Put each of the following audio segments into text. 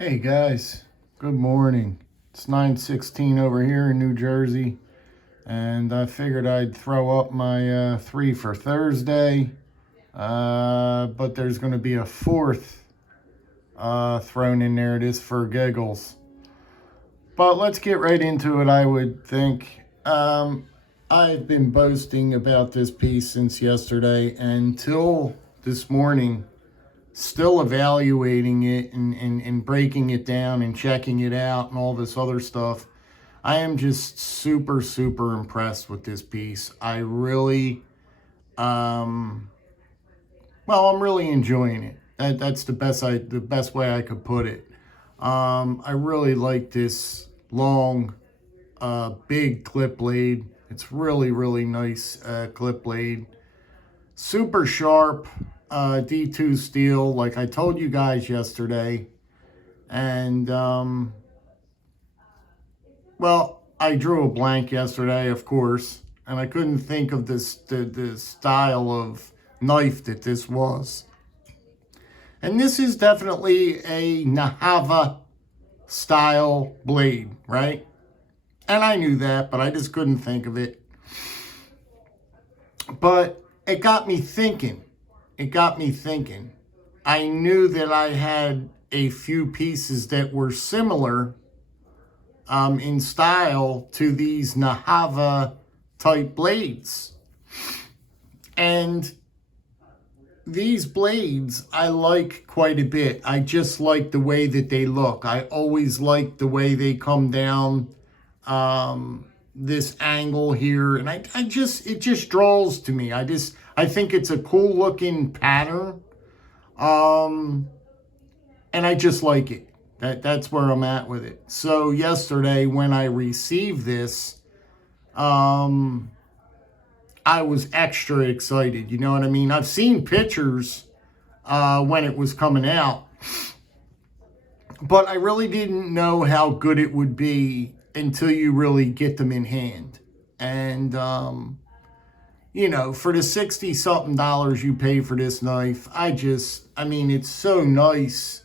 Hey guys, good morning. It's 9:16 over here in New Jersey, and I figured I'd throw up my three for Thursday, but there's going to be a fourth thrown in there. It is for giggles. But let's get right into it, I would think. I've been boasting about this piece since yesterday until this morning, still evaluating it and breaking it down and checking it out and all this other stuff. I am just super, super impressed with this piece. I really, I'm really enjoying it. That's the best way I could put it. I really like this long, big clip blade. It's really, really nice clip blade. Super sharp D2 steel, like I told you guys yesterday. And, I drew a blank yesterday, of course, and I couldn't think of the style of knife that this was. And this is definitely a Nahava style blade, right? And I knew that, but I just couldn't think of it. But it got me thinking. I knew that I had a few pieces that were similar in style to these Nahava type blades. And these blades I like quite a bit. I just like the way that they look. I always like the way they come down this angle here, and it just draws to me. I think it's a cool looking pattern, and I just like it. That's where I'm at with it. So yesterday when I received this, I was extra excited. You know what I mean? I've seen pictures when it was coming out, but I really didn't know how good it would be until you really get them in hand. And, for the 60 something dollars you pay for this knife, it's so nice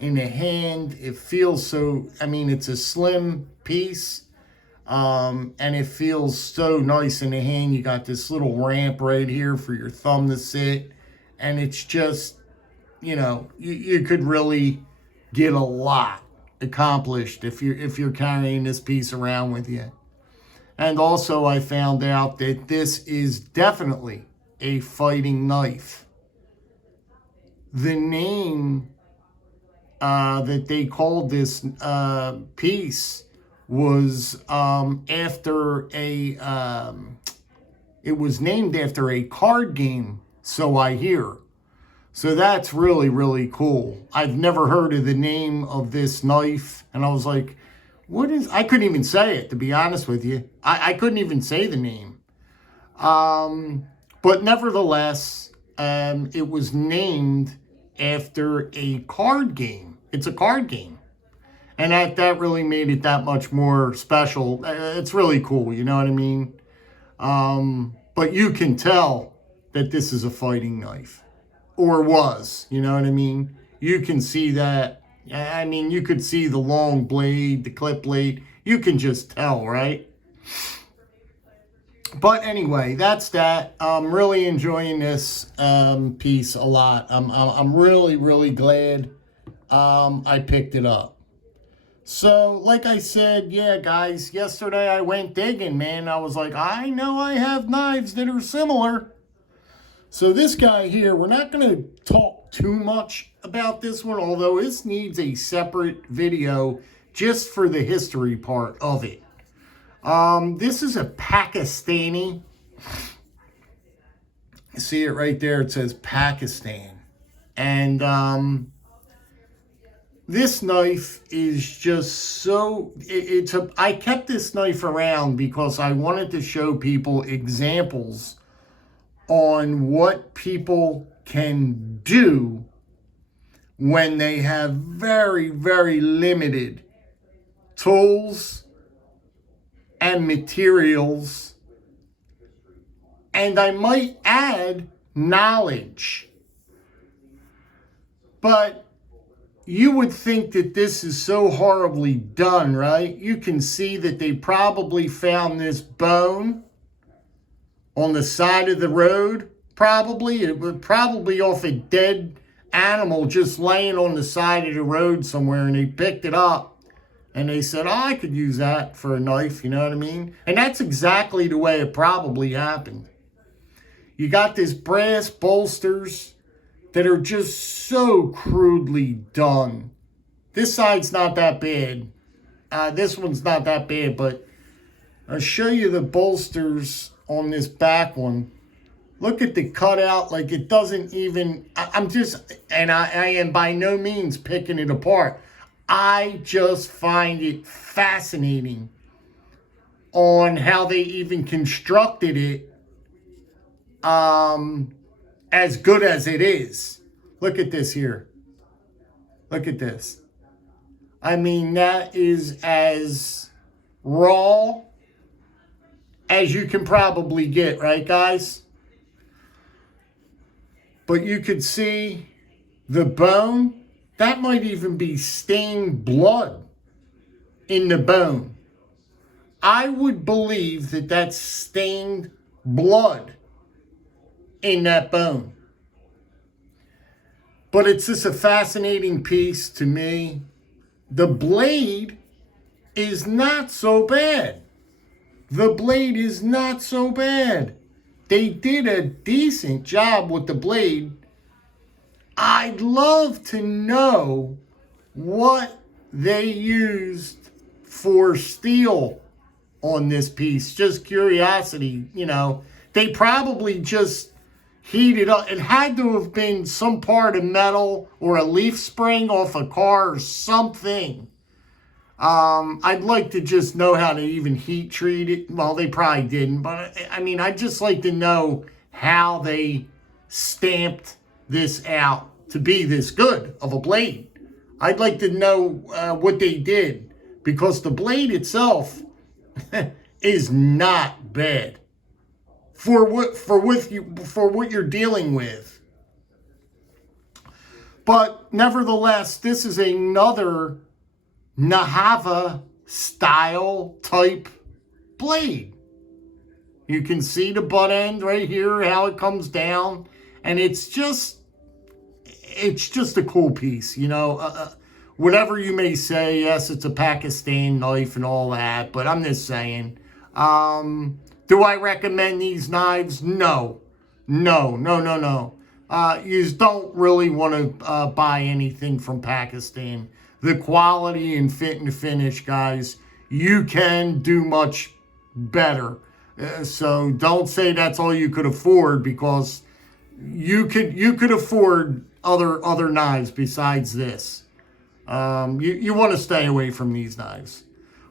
in the hand. It feels so, it's a slim piece. And it feels so nice in the hand. You got this little ramp right here for your thumb to sit. And it's just, you could really get a lot accomplished if you're carrying this piece around with you. And also I found out that this is definitely a fighting knife. The name that they called this piece was after it was named after a card game, so I hear. So that's really, really cool. I've never heard of the name of this knife, and I was like, I couldn't even say it, to be honest with you. I couldn't even say the name. But nevertheless, it was named after a card game. It's a card game. And that really made it that much more special. It's really cool, you know what I mean? But you can tell that this is a fighting knife. Or was, you know what I mean? You can see that. You could see the long blade, the clip blade. You can just tell, right? But anyway, that's that. I'm really enjoying this piece a lot. I'm really, really glad I picked it up. So, like I said, yeah, guys, yesterday I went digging, man. I was like, I know I have knives that are similar. So this guy here, we're not going to talk too much about this one, although this needs a separate video just for the history part of it. This is a Pakistani. See it right there? It says Pakistan. And this knife is just so, I kept this knife around because I wanted to show people examples on what people can do when they have very, very limited tools and materials, and I might add knowledge. But you would think that this is so horribly done, right? You can see that they probably found this bone on the side of the road. Probably. It was probably off a dead animal just laying on the side of the road somewhere, and they picked it up and they said, oh, I could use that for a knife, you know what I mean? And that's exactly the way it probably happened. You got this brass bolsters that are just so crudely done. This side's not that bad. This one's not that bad, but I'll show you the bolsters on this back one. Look at the cutout, like it doesn't even, I'm just, and I am by no means picking it apart. I just find it fascinating on how they even constructed it as good as it is. Look at this here. Look at this. I mean, that is as raw as you can probably get, right, guys? But you could see the bone. That might even be stained blood in the bone. I would believe that that's stained blood in that bone. But it's just a fascinating piece to me. The blade is not so bad. The blade is not so bad. They did a decent job with the blade. I'd love to know what they used for steel on this piece. Just curiosity, you know. They probably just heated up. It had to have been some part of metal or a leaf spring off a car or something. I'd like to just know how to even heat treat it. Well, they probably didn't, but I mean, I'd just like to know how they stamped this out to be this good of a blade. I'd like to know what they did, because the blade itself is not bad for what you're dealing with. But nevertheless, this is another Nahava style type blade. You can see the butt end right here, how it comes down, and it's just a cool piece, you know. Whatever you may say, yes, it's a Pakistan knife and all that, but I'm just saying, do I recommend these knives? No. You don't really want to buy anything from Pakistan. The quality and fit and finish, guys, you can do much better. So don't say that's all you could afford, because you could afford other knives besides this. You want to stay away from these knives.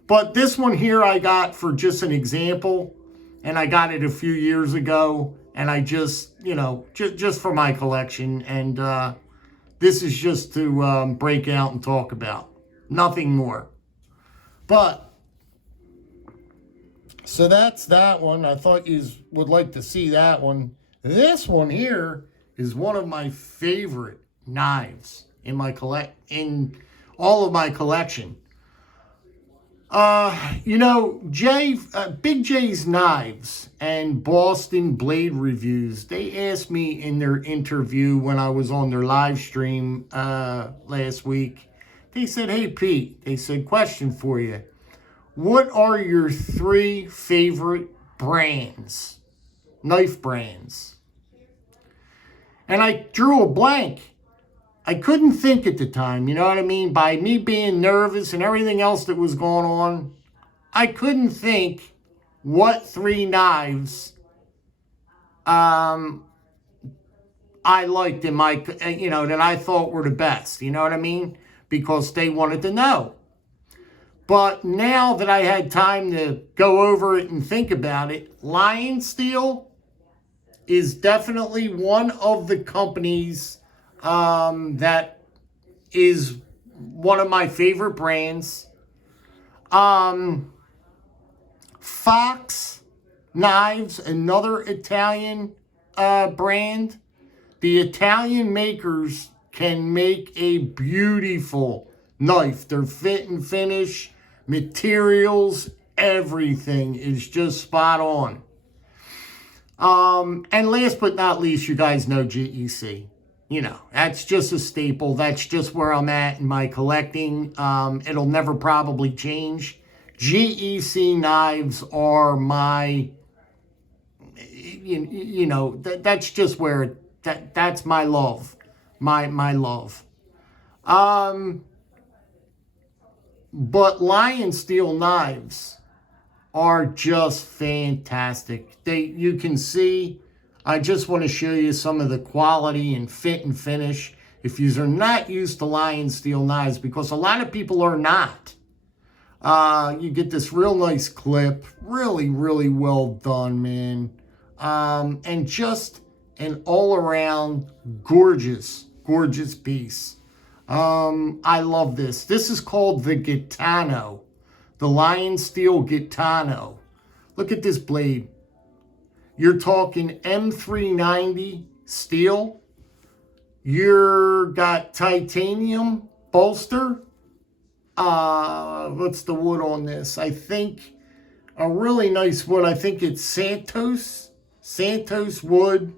But this one here I got for just an example, and I got it a few years ago, and I just, you know, just for my collection, and this is just to break out and talk about. Nothing more. But, so that's that one. I thought you would like to see that one. This one here is one of my favorite knives in all of my collection. You know, Big J's Knives and Boston Blade Reviews, they asked me in their interview when I was on their live stream last week, they said, hey Pete, they said, question for you. What are your 3 favorite brands, knife brands? And I drew a blank. I couldn't think at the time, you know what I mean? By me being nervous and everything else that was going on, I couldn't think what 3 knives I liked in my, you know, that I thought were the best, you know what I mean? Because they wanted to know. But now that I had time to go over it and think about it, Lion Steel is definitely one of the companies that is one of my favorite brands. Fox Knives, another Italian brand. The Italian makers can make a beautiful knife. Their fit and finish, materials, everything is just spot on. And last but not least, you guys know GEC. You know, that's just a staple. That's just where I'm at in my collecting. It'll never probably change. GEC knives are my, you know, that's just where, that's my love. My love. But Lion Steel knives are just fantastic. You can see, I just want to show you some of the quality and fit and finish. If you are not used to Lion Steel knives, because a lot of people are not, you get this real nice clip, really, really well done, man. And just an all-around gorgeous, gorgeous piece. I love this. This is called the Gitano. The Lion Steel Gitano. Look at this blade. You're talking M390 steel. You're got titanium bolster. What's the wood on this? I think a really nice wood. I think it's Santos wood.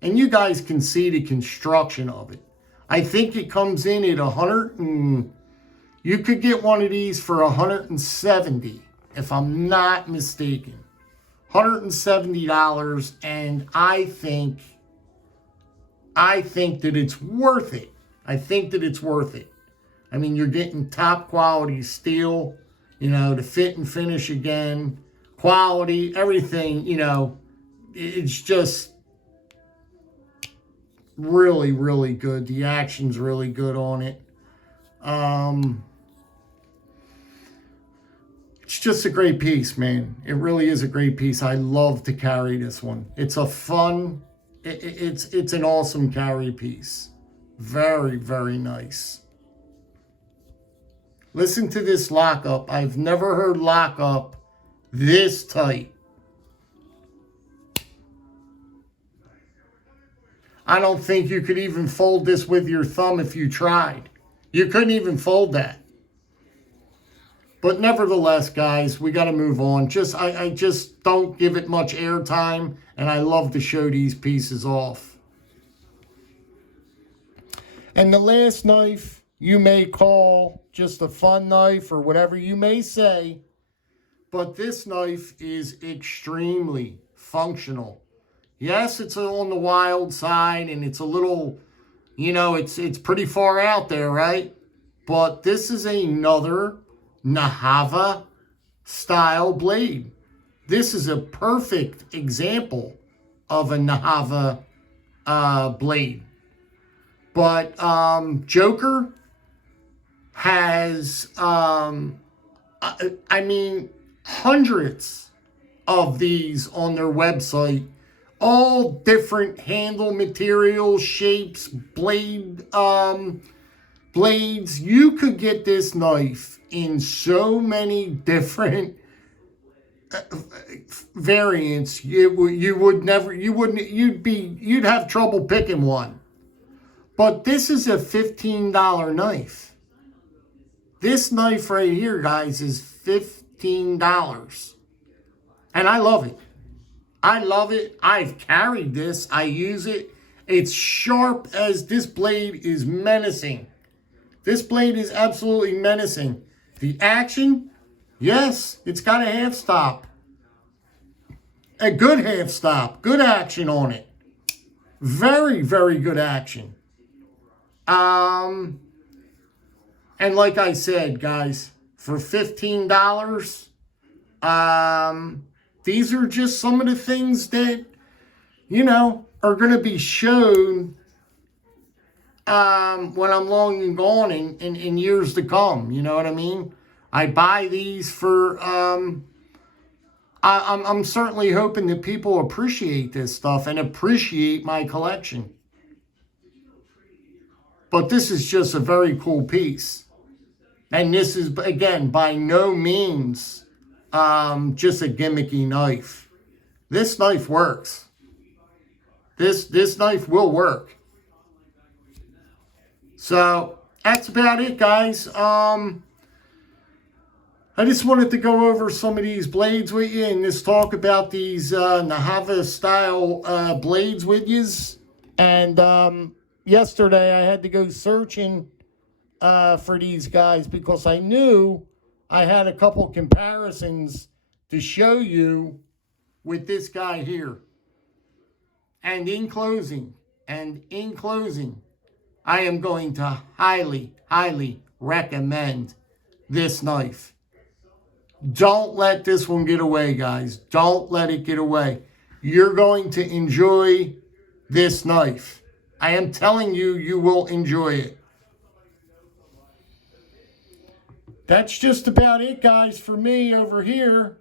And you guys can see the construction of it. I think it comes in at 100 and you could get one of these for 170, if I'm not mistaken. $170, and I think that it's worth it. I think that it's worth it. I mean, you're getting top quality steel, you know, the fit and finish again, quality, everything, you know, it's just really, really good. The action's really good on it. It's just a great piece, man. It really is a great piece. I love to carry this one. It's a fun, it's an awesome carry piece. Very, very nice. Listen to this lockup. I've never heard lockup this tight. I don't think you could even fold this with your thumb if you tried. You couldn't even fold that. But nevertheless, guys, we got to move on. I just don't give it much airtime, and I love to show these pieces off. And the last knife you may call just a fun knife or whatever you may say, but this knife is extremely functional. Yes, it's on the wild side, and it's a little, you know, it's pretty far out there, right? But this is another Nahava style blade. This is a perfect example of a Nahava blade. But Joker has, I mean, hundreds of these on their website. All different handle materials, shapes, blades. You could get this knife in so many different variants. You'd have trouble picking one. But this is a $15 knife. This knife right here, guys, is $15. And I love it. I love it. I've carried this. I use it. It's sharp as this blade is menacing. This blade is absolutely menacing. The action, yes, it's got a half stop. A good half stop. Good action on it. Very, very good action. And like I said, guys, for $15, these are just some of the things that, you know, are going to be shown when I'm long and gone in years to come. You know what I mean? I buy these for, I'm certainly hoping that people appreciate this stuff and appreciate my collection. But this is just a very cool piece. And this is, again, by no means just a gimmicky knife. This knife works. This knife will work. So that's about it, guys. I just wanted to go over some of these blades with you and just talk about these Nahava style blades with you. And yesterday I had to go searching for these guys because I knew I had a couple comparisons to show you with this guy here. And in closing, I am going to highly, highly recommend this knife. Don't let this one get away, guys. Don't let it get away. You're going to enjoy this knife. I am telling you, you will enjoy it. That's just about it, guys, for me over here.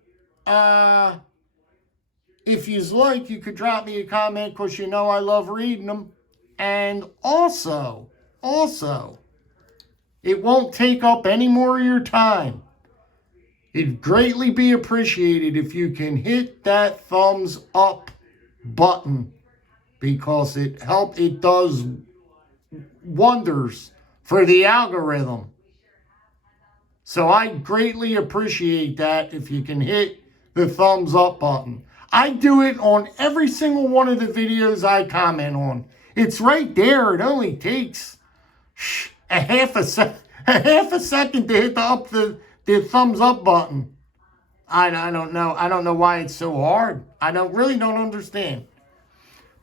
If you'd like, you could drop me a comment because you know I love reading them. And also, it won't take up any more of your time. It'd greatly be appreciated if you can hit that thumbs up button because it does wonders for the algorithm. So I greatly appreciate that if you can hit the thumbs up button. I do it on every single one of the videos I comment on. It's right there. It only takes a half a second to hit the thumbs up button. I don't know. I don't know why it's so hard. I really don't understand.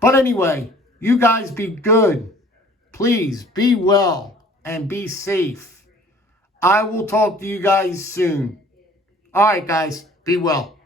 But anyway, you guys be good. Please be well and be safe. I will talk to you guys soon. All right, guys. Be well.